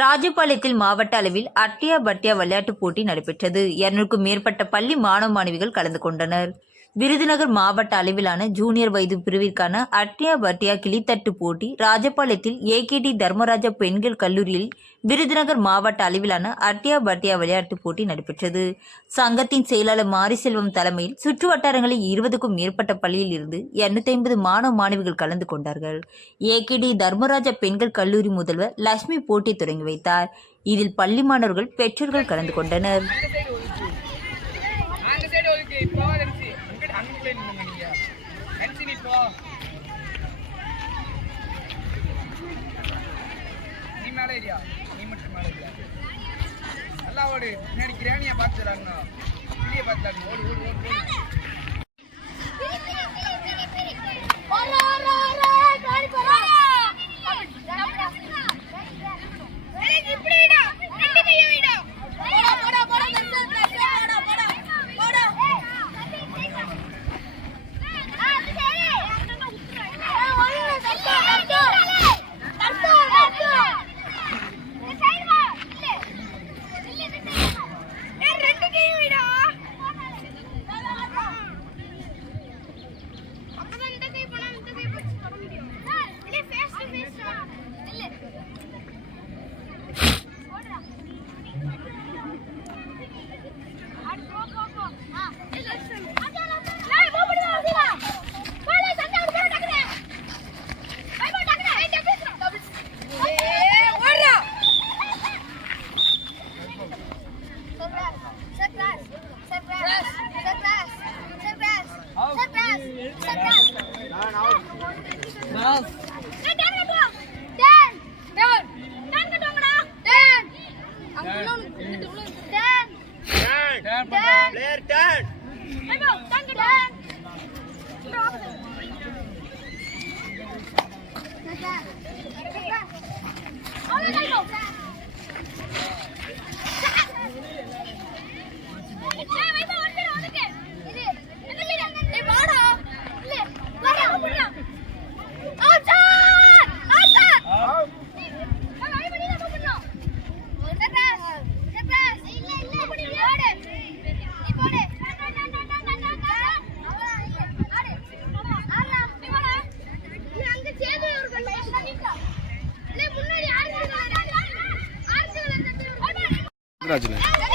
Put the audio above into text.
ராஜபாளையத்தில் மாவட்ட அளவில் அட்டியா பட்டியா விளையாட்டுப் போட்டி நடைபெற்றது. இருநூறுக்கும் மேற்பட்ட பள்ளி மாணவ மாணவிகள் கலந்து கொண்டனர். விருதுநகர் மாவட்ட அளவிலான ஜூனியர் வயது பிரிவிற்கான அட்டியா பட்டியா கிளித்தட்டு போட்டி ராஜபாளையத்தில் ஏகேடி தர்மராஜா பெண்கள் கல்லூரியில் விருதுநகர் மாவட்ட அளவிலான அட்டியா பட்டியா விளையாட்டுப் போட்டி நடைபெற்றது. சங்கத்தின் செயலாளர் மாரிசெல்வம் தலைமையில் சுற்று வட்டாரங்களில் இருபதுக்கும் மேற்பட்ட பள்ளியில் இருந்து இருநூத்தி ஐம்பது மாணவ மாணவிகள் கலந்து கொண்டார்கள். ஏகேடி தர்மராஜா பெண்கள் கல்லூரி முதல்வர் லட்சுமி போட்டி தொடங்கி வைத்தார். இதில் பள்ளி மாணவர்கள் பெற்றோர்கள் கலந்து கொண்டனர். அங்க பண்ணுங்க நீங்க கண்டினியூ போ நீ மேலே ஏரியா நீ மட்டும் மேலே ஏரியா நல்லா ஓடு. பின்னாடி கிராணியா பாத்துறாங்க கிளிய பாத்துறாங்க ஓடு ஓடு ஓடு ஓடு. Player 10. Player 10. Biraz acele.